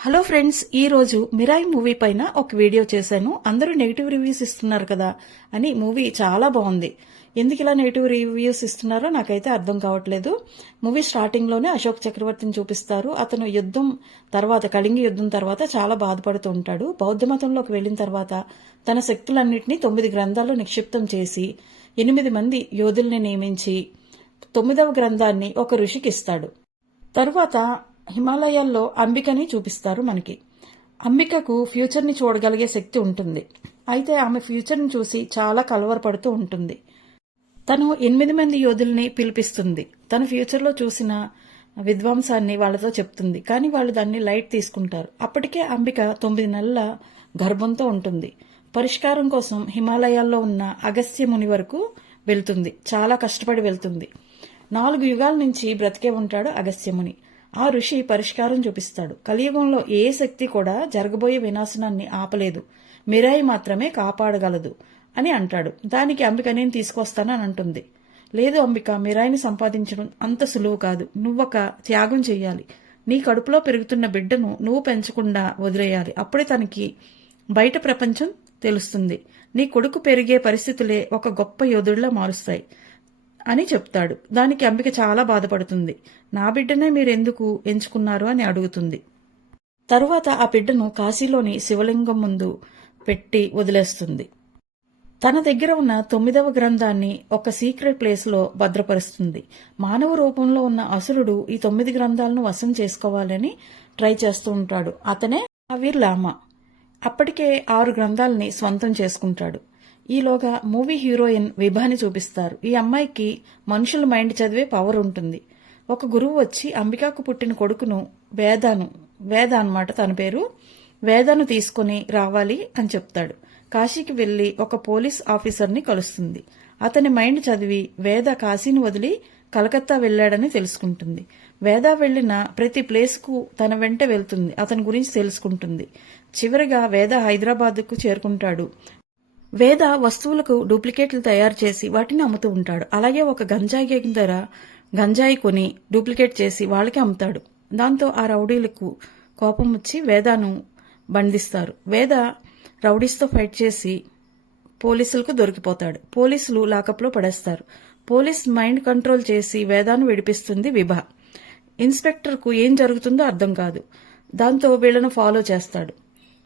Hello friends, ఈ రోజు Mirai movie పైన ఒక వీడియో చేశాను. అందరూ నెగిటివ్ రివ్యూస్ ఇస్తున్నారు కదా అని. మూవీ చాలా బాగుంది. ఎందుకు ఇలా నెగిటివ్ రివ్యూస్ ఇస్తున్నారో నాకైతే అర్థం కావట్లేదు. మూవీ స్టార్టింగ్ లోనే అశోక్ చక్రవర్తిని చూపిస్తారు. అతను యుద్ధం తర్వాత, కళింగ యుద్ధం తర్వాత చాలా బాధపడుతూ ఉంటాడు. బౌద్ధ మతంలోకి వెళ్లిన తర్వాత తన శక్తులన్నింటినీ 9 గ్రంథాల్లో నిక్షిప్తం చేసి 8 మంది యోధుల్ని నియమించి 9వ గ్రంథాన్ని ఒక ఋషికి ఇస్తాడు. తరువాత హిమాలయాల్లో అంబికని చూపిస్తారు మనకి. అంబికకు ఫ్యూచర్ని చూడగలిగే శక్తి ఉంటుంది. అయితే ఆమె ఫ్యూచర్ని చూసి చాలా కలవరపడుతూ ఉంటుంది. తను 8 మంది యోధుల్ని పిలిపిస్తుంది. తన ఫ్యూచర్లో చూసిన విధ్వంసాన్ని వాళ్ళతో చెప్తుంది. కానీ వాళ్ళు దాన్ని లైట్ తీసుకుంటారు. అప్పటికే అంబిక 9 నెలల గర్భంతో ఉంటుంది. పరిష్కారం కోసం హిమాలయాల్లో ఉన్న అగస్త్య ముని వరకు వెళ్తుంది. చాలా కష్టపడి వెళ్తుంది. 4 యుగాల నుంచి బ్రతికే ఉంటాడు అగస్త్యముని. ఆ ఋషి పరిష్కారం చూపిస్తాడు. కలియుగంలో ఏ శక్తి కూడా జరగబోయే వినాశనాన్ని ఆపలేదు, మిరాయి మాత్రమే కాపాడగలదు అని అంటాడు. దానికి అంబిక నేను తీసుకొస్తానని అంటుంది. లేదు అంబిక, మిరాయిని సంపాదించడం అంత సులువు కాదు. నువ్వొక త్యాగం చెయ్యాలి. నీ కడుపులో పెరుగుతున్న బిడ్డను నువ్వు పెంచకుండా వదిలేయాలి. అప్పుడే తనకి బయట ప్రపంచం తెలుస్తుంది. నీ కొడుకు పెరిగే పరిస్థితులే ఒక గొప్ప యోధుడిలా మారుస్తాయి అని చెప్తాడు. దానికి అంబిక చాలా బాధపడుతుంది. నా బిడ్డనే మీరెందుకు ఎంచుకున్నారు అని అడుగుతుంది. తరువాత ఆ బిడ్డను కాశీలోని శివలింగం ముందు పెట్టి వదిలేస్తుంది. తన దగ్గర ఉన్న 9వ గ్రంథాన్ని ఒక సీక్రెట్ ప్లేస్లో భద్రపరుస్తుంది. మానవ రూపంలో ఉన్న అసురుడు ఈ 9 గ్రంథాలను వశం చేసుకోవాలని ట్రై చేస్తూ ఉంటాడు. అతనే మహావీర్ లామా. అప్పటికే 6 గ్రంథాలని స్వంతం చేసుకుంటాడు. ఈలోగా మూవీ హీరోయిన్ విభాని చూపిస్తారు. ఈ అమ్మాయికి మనుషుల మైండ్ చదివే పవర్ ఉంటుంది. ఒక గురువు వచ్చి అంబికాకు పుట్టిన కొడుకును వేద అన్నమాట తన పేరు, వేదను తీసుకుని రావాలి అని చెప్తాడు. కాశీకి వెళ్లి ఒక పోలీస్ ఆఫీసర్ని కలుస్తుంది. అతని మైండ్ చదివి వేద కాశీని వదిలి కలకత్తా వెళ్లాడని తెలుసుకుంటుంది. వేద వెళ్లిన ప్రతి ప్లేస్కు తన వెంట వెళ్తుంది. అతని గురించి తెలుసుకుంటుంది. చివరిగా వేద హైదరాబాద్కు చేరుకుంటాడు. వేద వస్తువులకు డూప్లికేట్లు తయారు చేసి వాటిని అమ్ముతూ ఉంటాడు. అలాగే ఒక గంజాయి దగ్గర గంజాయి కొని డూప్లికేట్ చేసి వాళ్ళకి అమ్ముతాడు. దాంతో ఆ రౌడీలకు కోపం వచ్చి వేదను బంధిస్తారు. వేద రౌడీస్తో ఫైట్ చేసి పోలీసులకు దొరికిపోతాడు. పోలీసులు లాకప్లో పడేస్తారు. పోలీస్ మైండ్ కంట్రోల్ చేసి వేదాను విడిపిస్తుంది విభా. ఇన్స్పెక్టర్కు ఏం జరుగుతుందో అర్థం కాదు. దాంతో వీళ్లను ఫాలో చేస్తాడు.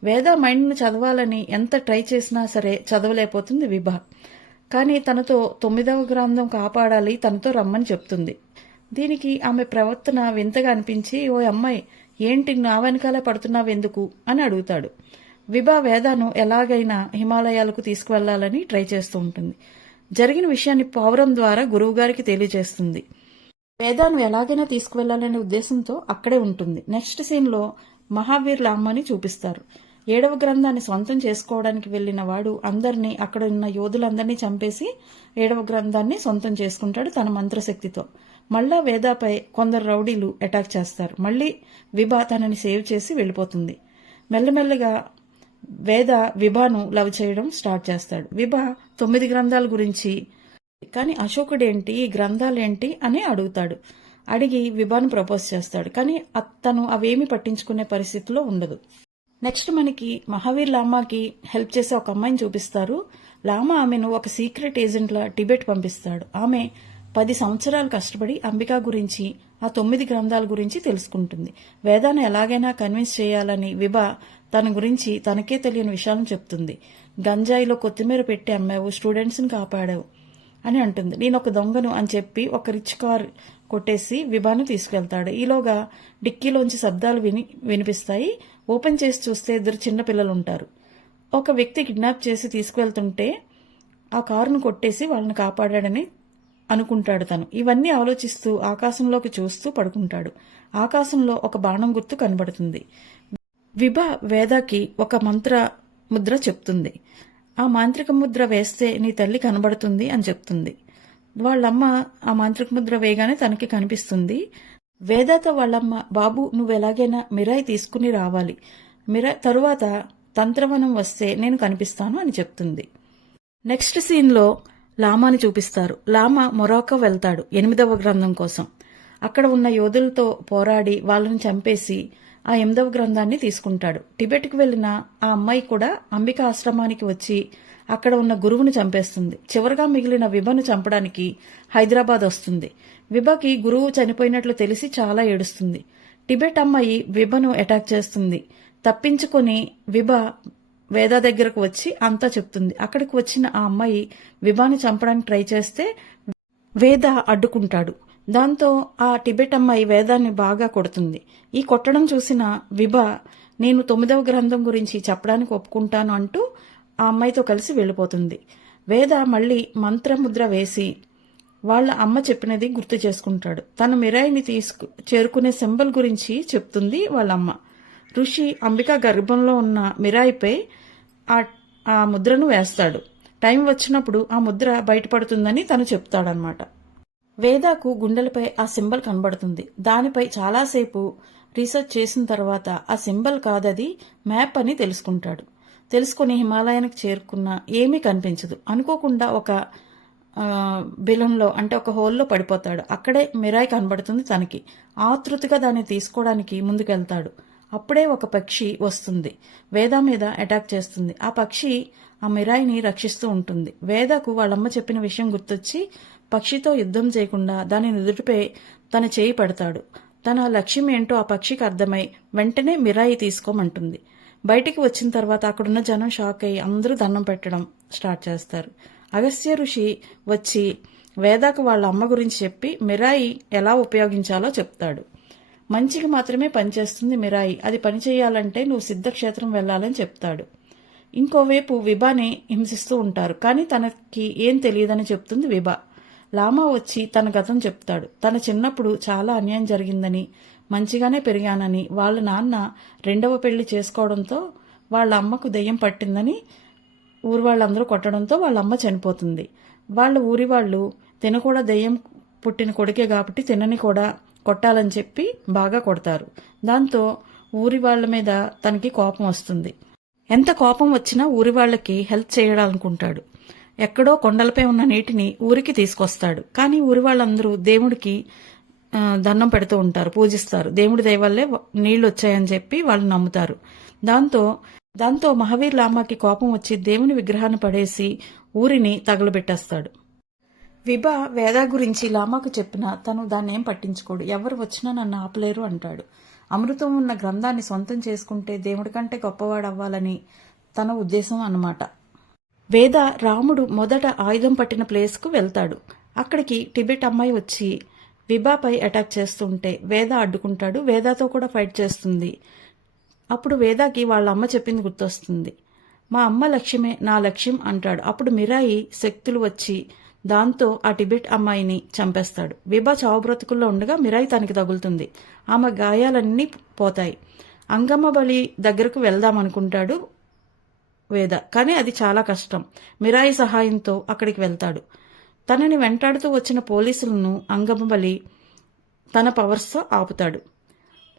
వేద మైండ్ను చదవాలని ఎంత ట్రై చేసినా సరే చదవలేకపోతుంది విభా. కానీ తనతో 9వ గ్రంథం కాపాడాలి, తనతో రమ్మని చెప్తుంది. దీనికి ఆమె ప్రవర్తన వింతగా అనిపించి, ఓ అమ్మాయి ఏంటి నా వెనకాలే పడుతున్నావెందుకు అని అడుగుతాడు. విభా వేదను ఎలాగైనా హిమాలయాలకు తీసుకువెళ్లాలని ట్రై చేస్తూ ఉంటుంది. జరిగిన విషయాన్ని పావురం ద్వారా గురువుగారికి తెలియజేస్తుంది. వేదను ఎలాగైనా తీసుకువెళ్లాలనే ఉద్దేశంతో అక్కడే ఉంటుంది. నెక్స్ట్ సీన్లో మహావీర్ లామాని చూపిస్తారు. 7వ గ్రంథాన్ని సొంతం చేసుకోవడానికి వెళ్లిన వాడు అందరినీ, అక్కడ ఉన్న యోధులందరినీ చంపేసి 7వ గ్రంథాన్ని సొంతం చేసుకుంటాడు తన మంత్రశక్తితో. మళ్ళా వేదాపై కొందరు రౌడీలు అటాక్ చేస్తారు. మళ్లీ విభా తనని సేవ్ చేసి వెళ్లిపోతుంది. మెల్లమెల్లగా వేద విభాను లవ్ చేయడం స్టార్ట్ చేస్తాడు. విభా 9 గ్రంథాల గురించి, కానీ అశోకుడేంటి, ఈ గ్రంథాలేంటి అని అడుగుతాడు. అడిగి విభాను ప్రపోజ్ చేస్తాడు. కానీ తను అవేమీ పట్టించుకునే పరిస్థితిలో ఉండదు. నెక్స్ట్ మనకి మహావీర్ లామాకి హెల్ప్ చేసే ఒక అమ్మాయిని చూపిస్తారు. లామా ఆమెను ఒక సీక్రెట్ ఏజెంట్లా టిబెట్ పంపిస్తాడు. ఆమె 10 సంవత్సరాలు కష్టపడి అంబికా గురించి, ఆ 9 గ్రంథాల గురించి తెలుసుకుంటుంది. వేదాన్ని ఎలాగైనా కన్విన్స్ చేయాలని విభా తన గురించి తనకే తెలియని విషయాలను చెప్తుంది. గంజాయిలో కొత్తిమీర పెట్టి అమ్మావు, స్టూడెంట్స్ని కాపాడావు అని అంటుంది. నేను ఒక దొంగను అని చెప్పి ఒక రిచ్ కార్ కొట్టేసి విభాను తీసుకెళ్తాడు. ఈలోగా డిక్కీలోంచి శబ్దాలు వినిపిస్తాయి. ఓపెన్ చేసి చూస్తే 2 చిన్న పిల్లలు ఉంటారు. ఒక వ్యక్తి కిడ్నాప్ చేసి తీసుకువెళ్తుంటే ఆ కారును కొట్టేసి వాళ్ళని కాపాడాడని అనుకుంటాడు తను. ఇవన్నీ ఆలోచిస్తూ ఆకాశంలోకి చూస్తూ పడుకుంటాడు. ఆకాశంలో ఒక బాణం గుర్తు కనబడుతుంది. విభా వేదాకి ఒక మంత్ర ముద్ర చెప్తుంది. ఆ మాంత్రిక ముద్ర వేస్తే నీ తల్లి కనబడుతుంది అని చెప్తుంది. వాళ్ళమ్మ ఆ మాంత్రిక ముద్ర వేయగానే తనకి కనిపిస్తుంది. వేదాతో వాళ్ళమ్మ, బాబు నువ్వు ఎలాగైనా మిరాయి తీసుకుని రావాలి, తరువాత తంత్రవనం వస్తే నేను కనిపిస్తాను అని చెప్తుంది. నెక్స్ట్ సీన్లో లామాని చూపిస్తారు. లామా మొరాకో వెళ్తాడు 8వ గ్రంథం కోసం. అక్కడ ఉన్న యోధులతో పోరాడి వాళ్ళని చంపేసి ఆ 8వ గ్రంథాన్ని తీసుకుంటాడు. టిబెట్కి వెళ్లిన ఆ అమ్మాయి కూడా అంబిక ఆశ్రమానికి వచ్చి అక్కడ ఉన్న గురువును చంపేస్తుంది. చివరగా మిగిలిన విభను చంపడానికి హైదరాబాద్ వస్తుంది. విభకి గురువు చనిపోయినట్లు తెలిసి చాలా ఏడుస్తుంది. టిబెట్ అమ్మాయి విభను అటాక్ చేస్తుంది. తప్పించుకొని విభ వేద దగ్గరకు వచ్చి అంతా చెప్తుంది. అక్కడికి వచ్చిన ఆ అమ్మాయి విభాని చంపడానికి ట్రై చేస్తే వేద అడ్డుకుంటాడు. దాంతో ఆ టిబెట్ అమ్మాయి వేదాన్ని బాగా కొడుతుంది. ఈ కొట్టడం చూసిన విభ నేను 9వ గ్రంథం గురించి చెప్పడానికి ఒప్పుకుంటాను అంటూ ఆ అమ్మాయితో కలిసి వెళ్ళిపోతుంది. వేద మళ్ళీ మంత్రముద్ర వేసి వాళ్ళ అమ్మ చెప్పినది గుర్తు చేసుకుంటాడు. తన మిరాయిని చేరుకునే సింబల్ గురించి చెప్తుంది వాళ్ళమ్మ. ఋషి అంబిక గర్భంలో ఉన్న మిరాయిపై ఆ ముద్రను వేస్తాడు. టైం వచ్చినప్పుడు ఆ ముద్ర బయటపడుతుందని తను చెప్తాడనమాట. వేదాకు గుండెలపై ఆ సింబల్ కనబడుతుంది. దానిపై చాలాసేపు రీసెర్చ్ చేసిన తర్వాత ఆ సింబల్ కాదది మ్యాప్ అని తెలుసుకుని హిమాలయానికి చేరుకున్న ఏమీ కనిపించదు. అనుకోకుండా ఒక బిలంలో అంటే ఒక హోల్లో పడిపోతాడు. అక్కడే మిరాయి కనబడుతుంది తనకి. ఆతృతగా దాన్ని తీసుకోవడానికి ముందుకెళ్తాడు. అప్పుడే ఒక పక్షి వస్తుంది. వేద మీద అటాక్ చేస్తుంది. ఆ పక్షి ఆ మిరాయిని రక్షిస్తూ ఉంటుంది. వేదకు వాళ్ళమ్మ చెప్పిన విషయం గుర్తొచ్చి పక్షితో యుద్ధం చేయకుండా దాని నుదుటిపై తన చేయి పెడతాడు. తన లక్ష్యం ఏంటో ఆ పక్షికి అర్థమై వెంటనే మిరాయి తీసుకోమంటుంది. బయటికి వచ్చిన తర్వాత అక్కడున్న జనం షాక్ అయ్యి అందరూ దండం పెట్టడం స్టార్ట్ చేస్తారు. అగస్త్య ఋషి వచ్చి వేదకు వాళ్ళ అమ్మ గురించి చెప్పి మిరాయి ఎలా ఉపయోగించాలో చెప్తాడు. మంచికి మాత్రమే పనిచేస్తుంది మిరాయి. అది పనిచేయాలంటే నువ్వు సిద్ధక్షేత్రం వెళ్లాలని చెప్తాడు. ఇంకోవైపు విభాని హింసిస్తూ ఉంటారు. కానీ తనకి ఏం తెలియదని చెప్తుంది విభ. లామా వచ్చి తన గతం చెప్తాడు. తన చిన్నప్పుడు చాలా అన్యాయం జరిగిందని, మంచిగానే పెరిగానని, వాళ్ళ నాన్న 2వ పెళ్లి చేసుకోవడంతో వాళ్ళ అమ్మకు దెయ్యం పట్టిందని ఊరి వాళ్ళందరూ కొట్టడంతో వాళ్ళ అమ్మ చనిపోతుంది. వాళ్ళ ఊరి వాళ్ళు తిన కూడా దెయ్యం పుట్టిన కొడుకే కాబట్టి తినని కూడా కొట్టాలని చెప్పి బాగా కొడతారు. దాంతో ఊరి వాళ్ళ మీద తనకి కోపం వస్తుంది. ఎంత కోపం వచ్చినా ఊరి వాళ్ళకి హెల్ప్ చేయాలనుకుంటాడు. ఎక్కడో కొండలపై ఉన్న నీటిని ఊరికి తీసుకొస్తాడు. కానీ ఊరి వాళ్ళందరూ దేవుడికి దండం పెడుతూ ఉంటారు, పూజిస్తారు. దేవుడి దయ వల్లే నీళ్లు వచ్చాయని చెప్పి వాళ్ళు నమ్ముతారు. దాంతో మహావీర్ లామాకి కోపం వచ్చి దేవుని విగ్రహాన్ని పడేసి ఊరిని తగలబెట్టేస్తాడు. విభ వేద గురించి లామాకు చెప్పినా తను దాన్నేం పట్టించుకోడు. ఎవరు వచ్చినా నన్ను ఆపలేరు అంటాడు. అమృతం ఉన్న గ్రంథాన్ని సొంతం చేసుకుంటే దేవుడి కంటే గొప్పవాడవ్వాలని తన ఉద్దేశం అన్నమాట. వేద రాముడు మొదట ఆయుధం పట్టిన ప్లేస్కు వెళ్తాడు. అక్కడికి టిబెట్ అమ్మాయి వచ్చి విభాపై అటాక్ చేస్తుంటే వేద అడ్డుకుంటాడు. వేదతో కూడా ఫైట్ చేస్తుంది. అప్పుడు వేదాకి వాళ్ళ అమ్మ చెప్పింది గుర్తొస్తుంది. మా అమ్మ లక్ష్యమే నా లక్ష్యం అంటాడు. అప్పుడు మిరాయి శక్తులు వచ్చి దాంతో ఆ టిబెట్ అమ్మాయిని చంపేస్తాడు. విభా చావు బ్రతుకుల్లో ఉండగా మిరాయి తనకి తగులుతుంది. ఆమె గాయాలన్నీ పోతాయి. అంగమ్మ బలి దగ్గరకు వెళ్దామనుకుంటాడు వేద. కానీ అది చాలా కష్టం. మిరాయి సహాయంతో అక్కడికి వెళ్తాడు. తనని వెంటాడుతూ వచ్చిన పోలీసులను అంగమ్మ బలి తన పవర్స్తో ఆపుతాడు.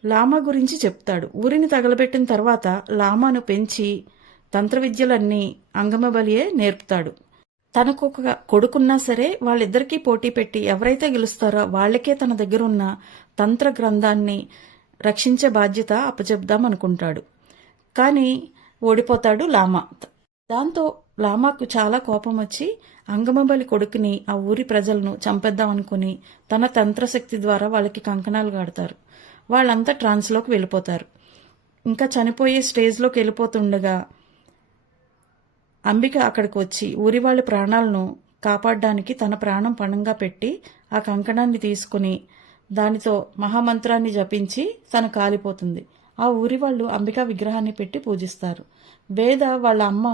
లామా గురించి చెప్తాడు. ఊరిని తగలబెట్టిన తర్వాత లామాను పెంచి తంత్ర విద్యలన్నీ అంగమ్మ బలియే నేర్పుతాడు. తనకు ఒక కొడుకున్నా సరే వాళ్ళిద్దరికీ పోటీ పెట్టి ఎవరైతే గెలుస్తారో వాళ్లకే తన దగ్గర ఉన్న తంత్ర గ్రంథాన్ని రక్షించే బాధ్యత అప్పచెప్దామనుకుంటాడు. కానీ ఓడిపోతాడు లామా. దాంతో లామాకు చాలా కోపం వచ్చి అంగమబలి కొడుకుని ఆ ఊరి ప్రజలను చంపేద్దామనుకుని తన తంత్రశక్తి ద్వారా వాళ్ళకి కంకణాలు కడతారు. వాళ్ళంతా ట్రాన్స్లోకి వెళ్ళిపోతారు. ఇంకా చనిపోయే స్టేజ్లోకి వెళ్ళిపోతుండగా అంబిక అక్కడికి వచ్చి ఊరి వాళ్ళ ప్రాణాలను కాపాడడానికి తన ప్రాణం పణంగా పెట్టి ఆ కంకణాన్ని తీసుకుని దానితో మహామంత్రాన్ని జపించి తను కాలిపోతుంది. ఆ ఊరి వాళ్ళు అంబిక విగ్రహాన్ని పెట్టి పూజిస్తారు. వేద వాళ్ళ అమ్మ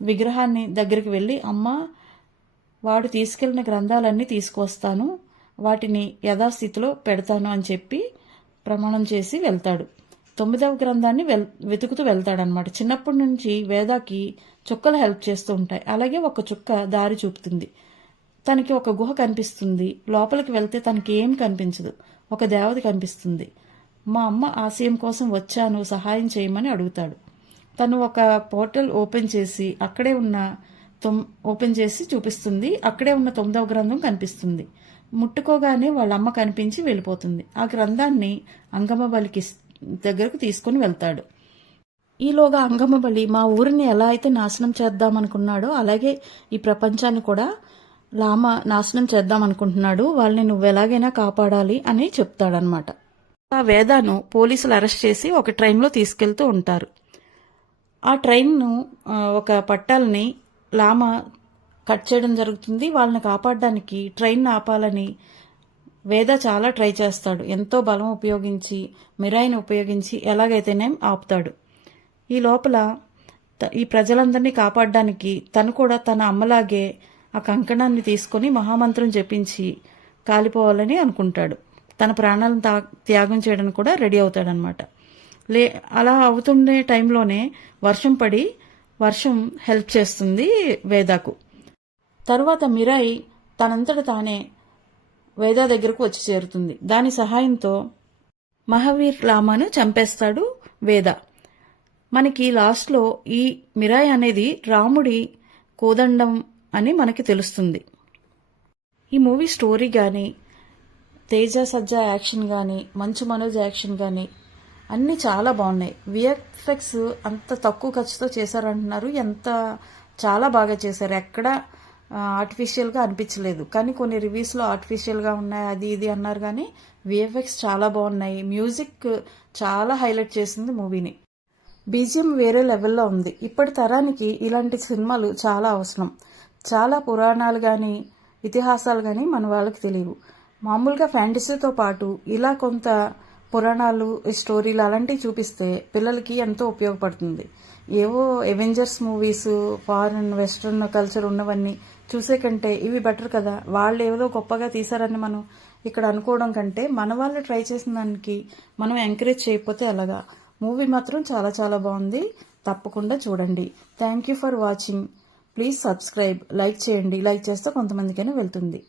విగ్రహాన్ని దగ్గరికి వెళ్ళి, అమ్మ వాడు తీసుకెళ్లిన గ్రంథాలన్నీ తీసుకొస్తాను, వాటిని యథాస్థితిలో పెడతాను అని చెప్పి ప్రమాణం చేసి వెళ్తాడు. 9వ గ్రంథాన్ని వెతుకుతూ వెళ్తాడనమాట. చిన్నప్పటి నుంచి వేదాకి చుక్కలు హెల్ప్ చేస్తూ ఉంటాయి. అలాగే ఒక చుక్క దారి చూపుతుంది. తనకి ఒక గుహ కనిపిస్తుంది. లోపలికి వెళ్తే తనకి ఏం కనిపించదు. ఒక దేవత కనిపిస్తుంది. మా అమ్మ ఆశయం కోసం వచ్చాను, సహాయం చేయమని అడుగుతాడు. తను ఒక పోర్టల్ ఓపెన్ చేసి చూపిస్తుంది. అక్కడే ఉన్న 9వ గ్రంథం కనిపిస్తుంది. ముట్టుకోగానే వాళ్ళ అమ్మ కనిపించి వెళ్ళిపోతుంది. ఆ గ్రంథాన్ని అంగమ్మ బలికి దగ్గరకు తీసుకొని వెళ్తాడు. ఈలోగా అంగమబలి మా ఊరిని ఎలా అయితే నాశనం చేద్దామనుకున్నాడో అలాగే ఈ ప్రపంచాన్ని కూడా లామ నాశనం చేద్దామనుకుంటున్నాడు, వాళ్ళని నువ్వు ఎలాగైనా కాపాడాలి అని చెప్తాడనమాట. ఆ వేదాను పోలీసులు అరెస్ట్ చేసి ఒక ట్రైన్లో తీసుకెళ్తూ ఉంటారు. ఆ ట్రైన్ను ఒక పట్టాలని లామ కట్ చేయడం జరుగుతుంది. వాళ్ళని కాపాడడానికి ట్రైన్ ఆపాలని వేద చాలా ట్రై చేస్తాడు. ఎంతో బలం ఉపయోగించి మిరాయిని ఉపయోగించి ఎలాగైతేనే ఆపుతాడు. ఈ లోపల ఈ ప్రజలందరినీ కాపాడడానికి తను కూడా తన అమ్మలాగే ఆ కంకణాన్ని తీసుకొని మహామంత్రం జపించి కాలిపోవాలని అనుకుంటాడు. తన ప్రాణాలను త్యాగం చేయడానికి కూడా రెడీ అవుతాడనమాట. అలా అవుతుండే టైంలోనే వర్షం పడి వర్షం హెల్ప్ చేస్తుంది వేదాకు. తరువాత మిరాయి తనంతట తానే వేదా దగ్గరకు వచ్చి చేరుతుంది. దాని సహాయంతో మహావీర్ లామాను చంపేస్తాడు వేద. మనకి లాస్ట్లో ఈ మిరాయి అనేది రాముడి కోదండం అని మనకి తెలుస్తుంది. ఈ మూవీ స్టోరీ కానీ, తేజ సజ్జా యాక్షన్ కానీ, మంచు మనోజ్ యాక్షన్ కానీ అన్నీ చాలా బాగున్నాయి. విఎఫ్ఎక్స్ అంత తక్కువ ఖర్చుతో చేశారంటున్నారు, చాలా బాగా చేశారు. ఎక్కడ ఆర్టిఫిషియల్గా అనిపించలేదు. కానీ కొన్ని రివ్యూస్లో ఆర్టిఫిషియల్గా ఉన్నాయి అది ఇది అన్నారు, కానీ విఎఫ్ఎక్స్ చాలా బాగున్నాయి. మ్యూజిక్ చాలా హైలైట్ చేసింది మూవీని. బీజిఎం వేరే లెవెల్లో ఉంది. ఇప్పటి తరానికి ఇలాంటి సినిమాలు చాలా అవసరం. చాలా పురాణాలు కానీ ఇతిహాసాలు కానీ మన వాళ్ళకి తెలియవు. మామూలుగా ఫ్యాంటసీతో పాటు ఇలా కొంత పురాణాలు స్టోరీలు అలాంటివి చూపిస్తే పిల్లలకి ఎంతో ఉపయోగపడుతుంది. ఏవో Avengers movies foreign western culture ఉన్నవన్నీ చూసే కంటే ఇవి బెటర్ కదా. వాళ్ళు ఏదో గొప్పగా తీశారని మనం ఇక్కడ అనుకోవడం కంటే మన వాళ్ళు ట్రై చేసిన దానికి మనం ఎంకరేజ్ చేయకపోతే అలాగా. మూవీ మాత్రం చాలా చాలా బాగుంది. తప్పకుండా చూడండి. Thank you for watching. Please subscribe, like చేయండి. లైక్ చేస్తే కొంతమందికైనా వెళ్తుంది.